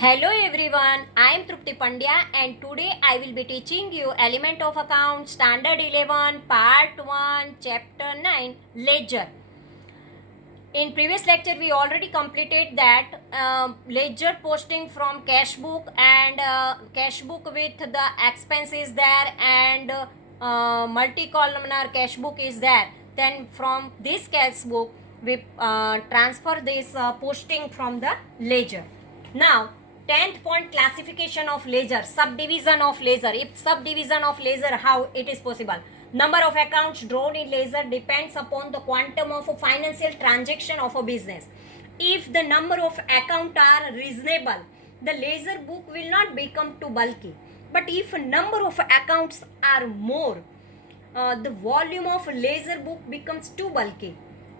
Hello everyone, I am Trupti Pandya and today I will be teaching you Element of Account Standard 11 Part 1 Chapter 9 Ledger. In previous lecture we already completed that ledger posting from cash book and cash book with the expense is there and multi-columnar cash book is there. Then from this cash book we transfer this posting from the ledger. Now 10th point, classification of ledger, subdivision of ledger. If subdivision of ledger, how it is possible? Number of accounts drawn in ledger depends upon the quantum of a financial transaction of a business. If the number of accounts are reasonable, the ledger book will not become too bulky. But if a number of accounts are more, the volume of ledger book becomes too bulky.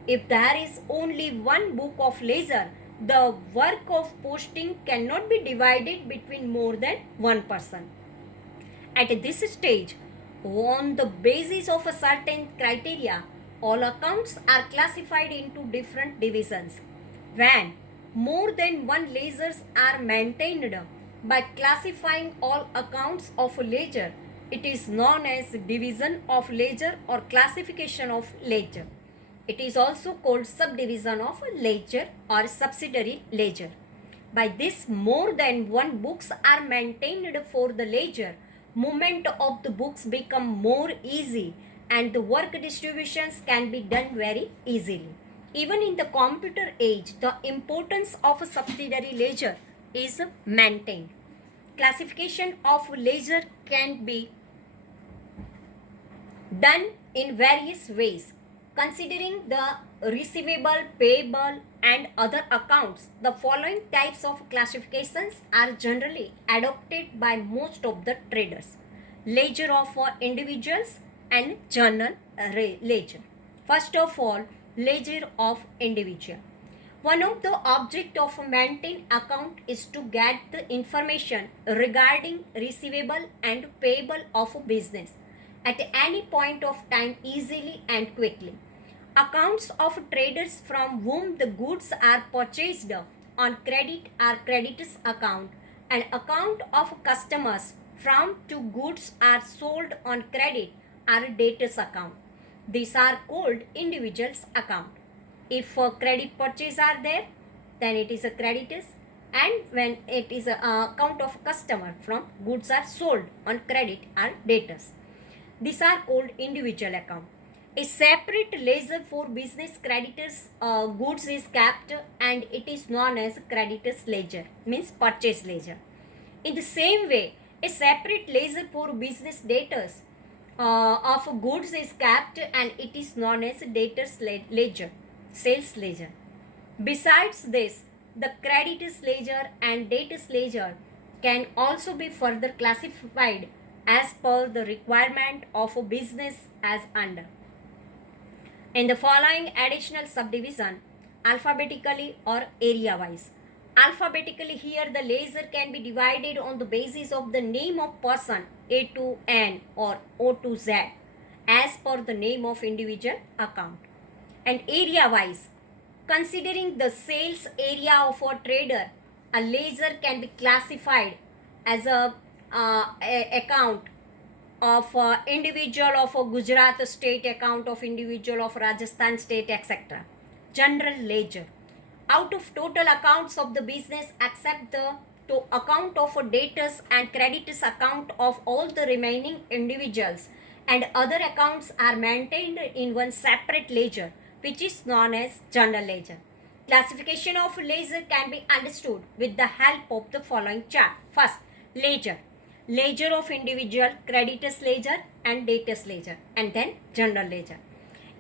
If there is only one book of ledger, the work of posting cannot be divided between more than one person. At this stage, on the basis of a certain criteria, all accounts are classified into different divisions. When more than one ledgers are maintained by classifying all accounts of a ledger, it is known as division of ledger or classification of ledger. It is also called subdivision of ledger or subsidiary ledger. By this, more than one books are maintained for the ledger. Movement of the books become more easy and the work distributions can be done very easily. Even in the computer age, the importance of a subsidiary ledger is maintained. Classification of ledger can be done in various ways. Considering the receivable, payable, and other accounts, the following types of classifications are generally adopted by most of the traders: ledger of individuals and journal ledger. First of all, ledger of individual. One of the object of a maintained account is to get the information regarding receivable and payable of a business at any point of time easily and quickly. Accounts of traders from whom the goods are purchased on credit are creditors account, and account of customers from to goods are sold on credit are debtors account. These are called individuals account. If a credit purchase are there, then it is a creditors, and when it is a account of customer from goods are sold on credit are debtors. These are called individual account. A separate ledger for business creditors goods is kept and it is known as creditors ledger, means purchase ledger. In the same way, a separate ledger for business debtors of goods is kept and it is known as debtors ledger, sales ledger. Besides this, the creditors ledger and debtors ledger can also be further classified as per the requirement of a business as under. In the following additional subdivision, alphabetically or area wise. Alphabetically, here the ledger can be divided on the basis of the name of person A to N or O to Z as per the name of individual account. And area wise, considering the sales area of a trader, a ledger can be classified as a account of individual of a Gujarat state, account of individual of Rajasthan state, etc. General ledger. Out of total accounts of the business, except the to account of a debtors and creditors account of all the remaining individuals and other accounts are maintained in one separate ledger, which is known as general ledger. Classification of ledger can be understood with the help of the following chart. First, ledger. Ledger of individual, creditors ledger and debtors ledger, and then general ledger.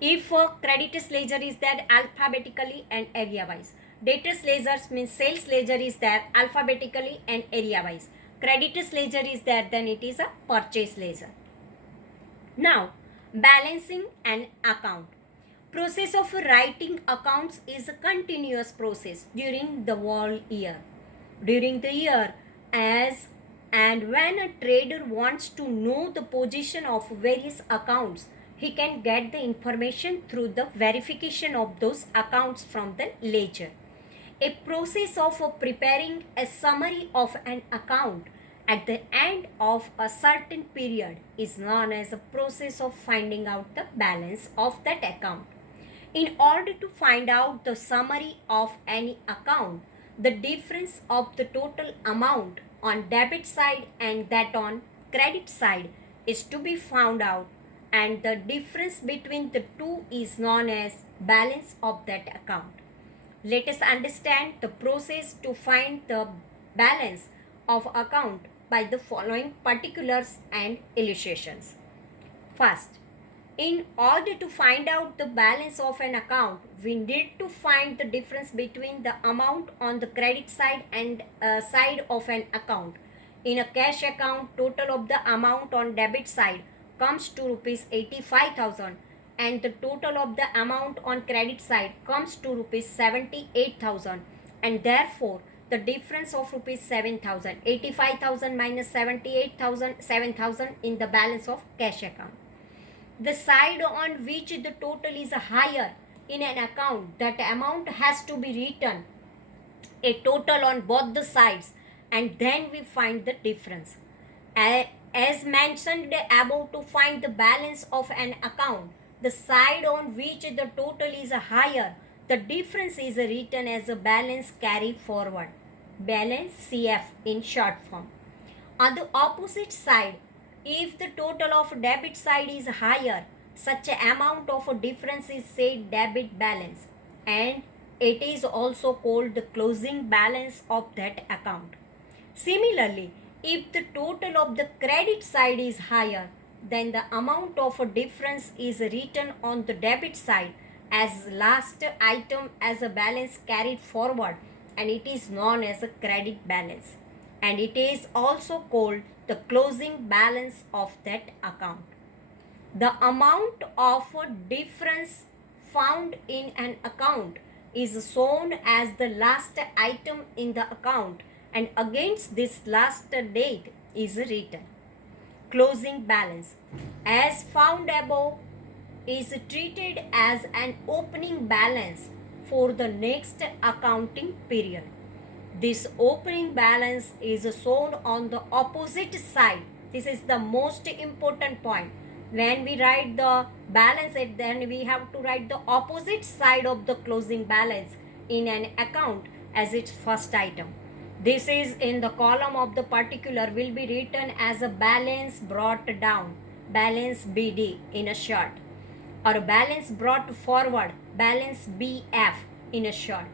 If creditors ledger is there alphabetically and area wise, debtors ledger means sales ledger is there alphabetically and area wise, creditors ledger is there, then it is a purchase ledger. Now, balancing an account. Process of writing accounts is a continuous process during the whole year. During the year, as and when a trader wants to know the position of various accounts, he can get the information through the verification of those accounts from the ledger. A process of preparing a summary of an account at the end of a certain period is known as a process of finding out the balance of that account. In order to find out the summary of any account, the difference of the total amount on debit side and that on credit side is to be found out, and the difference between the two is known as balance of that account. Let us understand the process to find the balance of account by the following particulars and illustrations. First, in order to find out the balance of an account, we need to find the difference between the amount on the credit side and side of an account. In a cash account, total of the amount on debit side comes to rupees 85,000 and the total of the amount on credit side comes to rupees 78,000, and therefore the difference of rupees 7,000, 85,000 minus 78,000, 7,000 in the balance of cash account. The side on which the total is higher in an account, that amount has to be written a total on both the sides, and then we find the difference. As mentioned above, to find the balance of an account, the side on which the total is higher, the difference is written as a balance carry forward, balance CF in short form. On the opposite side, if the total of debit side is higher, such amount of a difference is said debit balance, and it is also called the closing balance of that account. Similarly, if the total of the credit side is higher, then the amount of a difference is written on the debit side as last item as a balance carried forward, and it is known as a credit balance, and it is also called the closing balance of that account. The amount of a difference found in an account is shown as the last item in the account, and against this last date is written. Closing balance, as found above, is treated as an opening balance for the next accounting period. This opening balance is shown on the opposite side. This is the most important point. When we write the balance, then we have to write the opposite side of the closing balance in an account as its first item. This is in the column of the particular will be written as a balance brought down, balance BD in a short, or balance brought forward, balance BF in a short.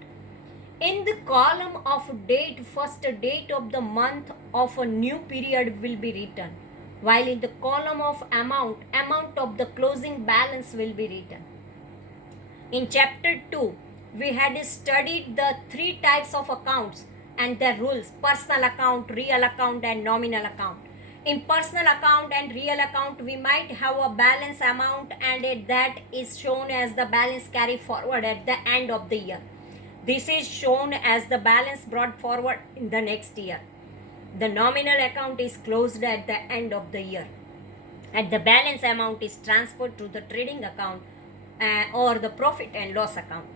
In the column of date, first date of the month of a new period will be written, while in the column of amount, amount of the closing balance will be written. In chapter 2, we had studied the three types of accounts and their rules: personal account, real account, and nominal account. In personal account and real account, we might have a balance amount, and that is shown as the balance carry forward at the end of the year. This is shown as the balance brought forward in the next year. The nominal account is closed at the end of the year, and the balance amount is transferred to the trading account or the profit and loss account.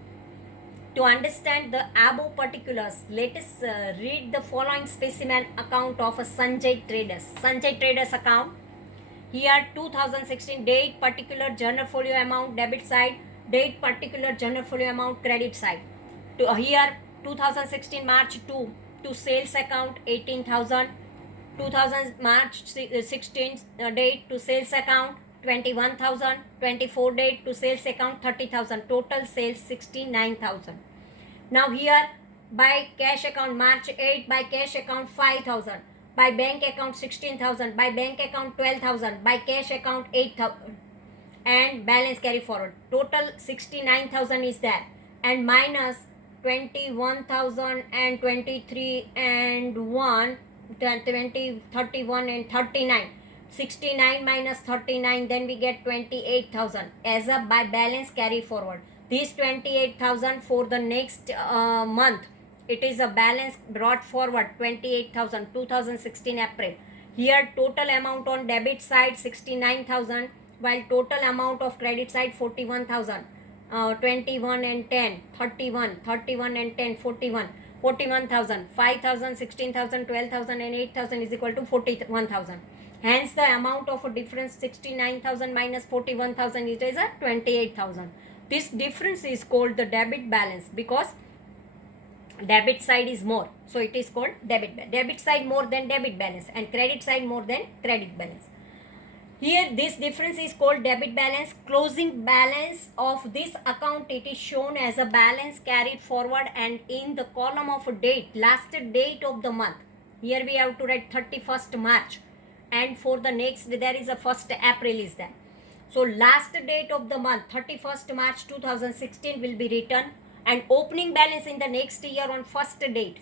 To understand the above particulars, let us read the following specimen account of a Sanjay Traders. Sanjay Traders account. Here 2016 date, particular journal folio amount debit side, date particular journal folio amount credit side. Here 2016 March 2 to sales account 18,000, 2000 March 16 date to sales account 21,000, 24 date to sales account 30,000, total sales 69,000. Now here by cash account March 8, by cash account 5,000, by bank account 16,000, by bank account 12,000, by cash account 8,000, and balance carry forward. Total 69,000 is there, and minus 21,000 and 23 and 1, 20, 31 and 39. 69 minus 39, then we get 28,000 as a by balance carry forward. This 28,000 for the next month, it is a balance brought forward 28,000, 2016 April. Here total amount on debit side 69,000, while total amount of credit side 41,000. 21 and 10, 31, 31 and 10, 41, 41,000, 5,000, 16,000, 12,000 and 8,000 is equal to 41,000. Hence the amount of a difference 69,000 minus 41,000 is a 28,000. This difference is called the debit balance because debit side is more, so it is called debit side more than debit balance and credit side more than credit balance. Here this difference is called debit balance. Closing balance of this account, it is shown as a balance carried forward and in the column of date, last date of the month. Here we have to write 31st March and for the next there is a 1st April is there. So last date of the month 31st March 2016 will be written and opening balance in the next year on first date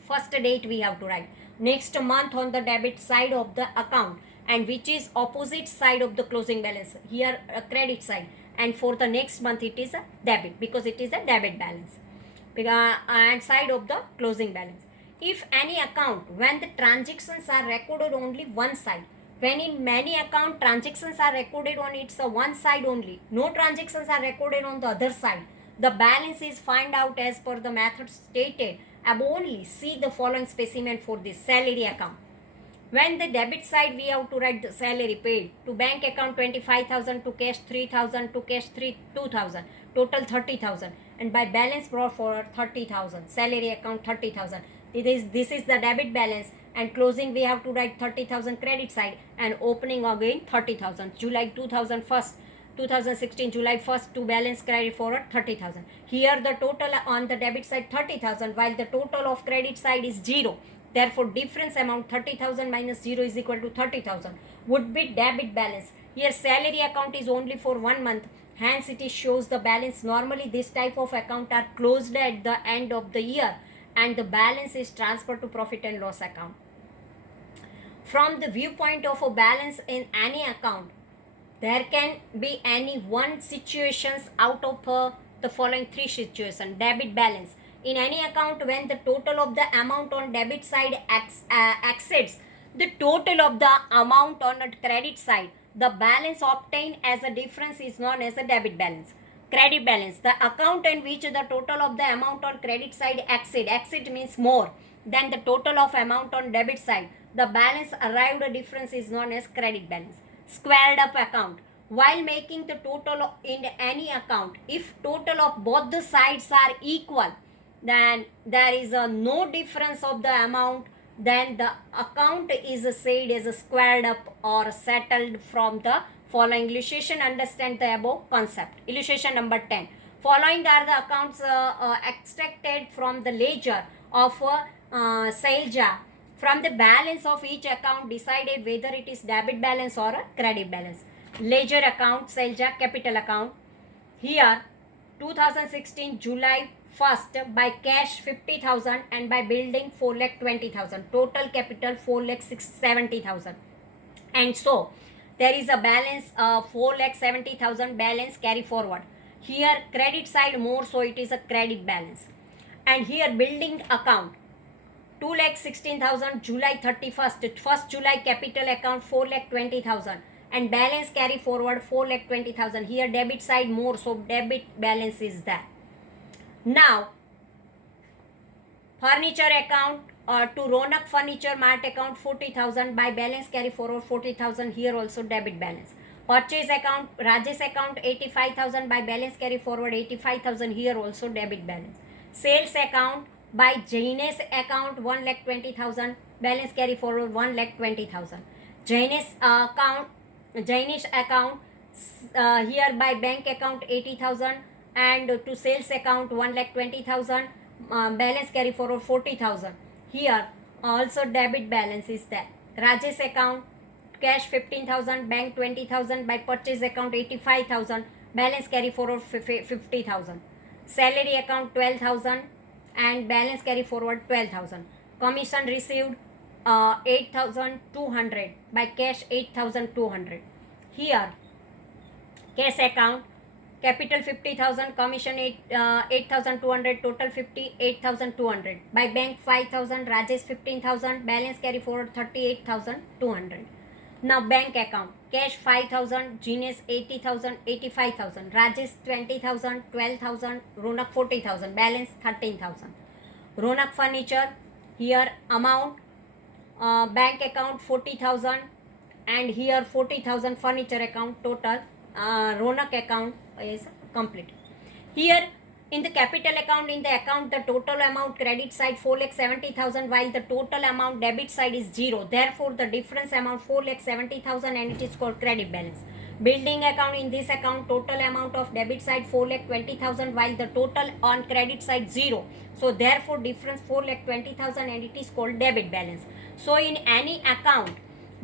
we have to write. Next month on the debit side of the account and which is opposite side of the closing balance, here a credit side, and for the next month it is a debit because it is a debit balance and side of the closing balance. If any account when the transactions are recorded only one side, when in many account transactions are recorded on its one side only, no transactions are recorded on the other side, the balance is find out as per the method stated above only. See the following specimen for this salary account. When the debit side we have to write the salary paid to bank account 25,000, to cash 3,000, to cash 2,000, total 30,000, and by balance brought forward 30,000, salary account 30,000. This is the debit balance and closing we have to write 30,000 credit side and opening again 30,000. July 2016 July 1st to balance carry forward 30,000. Here the total on the debit side 30,000 while the total of credit side is 0. Therefore difference amount 30,000 minus 0 is equal to 30,000 would be debit balance. Here salary account is only for 1 month, hence it shows the balance. Normally this type of account are closed at the end of the year and the balance is transferred to profit and loss account. From the viewpoint of a balance in any account, there can be any one situations out of the following three situations. Debit balance in any account when the total of the amount on debit side exceeds the total of the amount on the credit side, the balance obtained as a difference is known as a debit balance. Credit balance, the account in which the total of the amount on credit side exceed means more than the total of amount on debit side, the balance arrived a difference is known as credit balance. Squared up account, while making the total in any account, if total of both the sides are equal, then there is no difference of the amount, then the account is said as squared up or settled. From the following illustration understand the above concept. Illustration number 10. Following are the accounts extracted from the ledger of Sailja. From the balance of each account decided whether it is debit balance or a credit balance. Ledger account, Sailja capital account. Here 2016 July 1st by cash 50,000 and by building 4,20,000. Total capital 4,70,000. And so there is a balance 4,70,000 balance carry forward. Here credit side more, so it is a credit balance. And here building account 2,16,000 July 31st, 1st July capital account 4,20,000 and balance carry forward 4,20,000. Here debit side more, so debit balance is there. Now furniture account to Ronak Furniture Mart account 40,000 by balance carry forward 40,000. Here also debit balance. Purchase account Rajesh account 85,000 by balance carry forward 85,000. Here also debit balance. Sales account by Jainesh account 1,20,000 balance carry forward 1,20,000. Jainesh account here by bank account 80,000 and to sales account 1,20,000 balance carry forward 40,000. Here also debit balance is there. Rajesh account cash 15,000 bank 20,000 by purchase account 85,000 balance carry forward 50,000. Salary account 12,000 and balance carry forward 12,000. Commission received 8,200 by cash 8,200. Here cash account capital 50,000 commission 8,200 total 58,200 by bank 5,000 Rajesh 15,000 balance carry forward 38,200. Now bank account Cash 5,000, Genius 80,000, 85,000, Rajesh 20,000, 12,000, Ronak 40,000, balance 13,000. Ronak Furniture, here amount, bank account 40,000, and here 40,000 furniture account total. Ronak account is complete. Here in the capital account, in the account the total amount credit side 4,70,000 while the total amount debit side is 0. Therefore the difference amount 4,70,000 and it is called credit balance. Building account, in this account total amount of debit side 4,20,000 while the total on credit side 0. So therefore difference 4,20,000 and it is called debit balance. So in any account,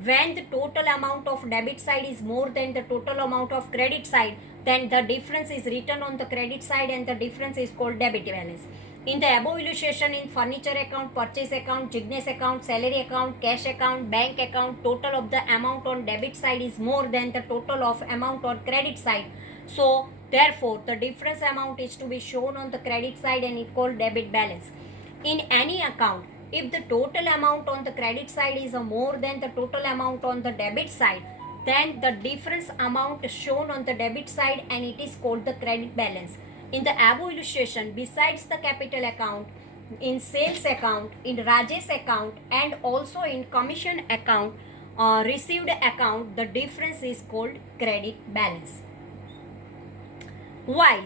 when the total amount of debit side is more than the total amount of credit side, then the difference is written on the credit side and the difference is called debit balance. In the above illustration, in furniture account, purchase account, Genius account, salary account, cash account, bank account, total of the amount on debit side is more than the total of amount on credit side. So therefore the difference amount is to be shown on the credit side and it called debit balance. In any account, if the total amount on the credit side is more than the total amount on the debit side, then the difference amount is shown on the debit side and it is called the credit balance. In the above illustration, besides the capital account, in sales account, in Rajesh account, and also in commission account, received account, the difference is called credit balance. While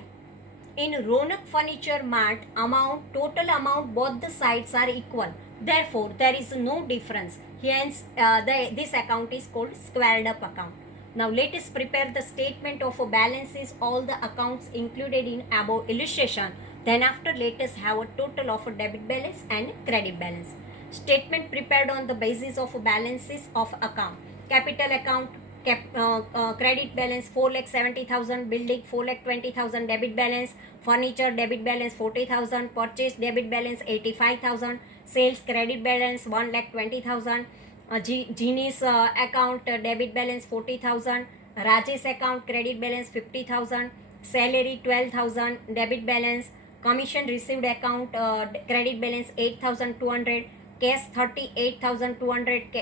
in Ronak Furniture Mart amount, total amount, both the sides are equal. Therefore, there is no difference. Hence, this account is called squared up account. Now, let us prepare the statement of balances, all the accounts included in above illustration. Then after, let us have a total of debit balance and credit balance. Statement prepared on the basis of balances of account. Capital account, credit balance 4,70,000, building 4,20,000, debit balance, furniture debit balance 40,000, purchase debit balance 85,000, sales credit balance 1,20,000, Genius account debit balance 40,000, Rajesh account credit balance 50,000, salary 12,000, debit balance, commission received account credit balance 8,200, cash 38,200,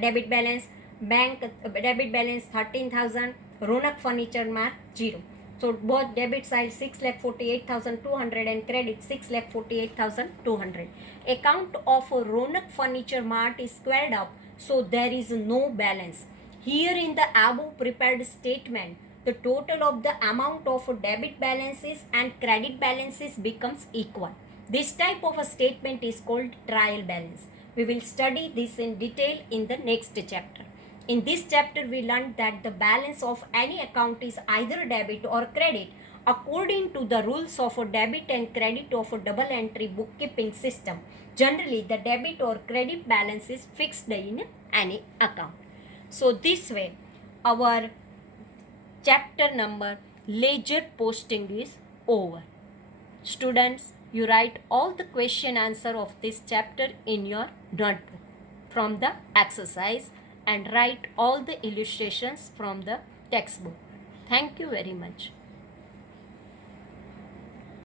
debit balance, bank debit balance 13,000, Ronak Furniture Mart 0. So both debit side 6,48,200 and credit 6,48,200. Account of Ronak Furniture Mart is squared up, so there is no balance. Here in the above prepared statement, the total of the amount of debit balances and credit balances becomes equal. This type of a statement is called trial balance. We will study this in detail in the next chapter. In this chapter, we learned that the balance of any account is either debit or credit according to the rules of a debit and credit of a double entry bookkeeping system. Generally, the debit or credit balance is fixed in any account. So this way, our chapter number ledger posting is over. Students, you write all the question answer of this chapter in your notebook from the exercise and write all the illustrations from the textbook. Thank you very much.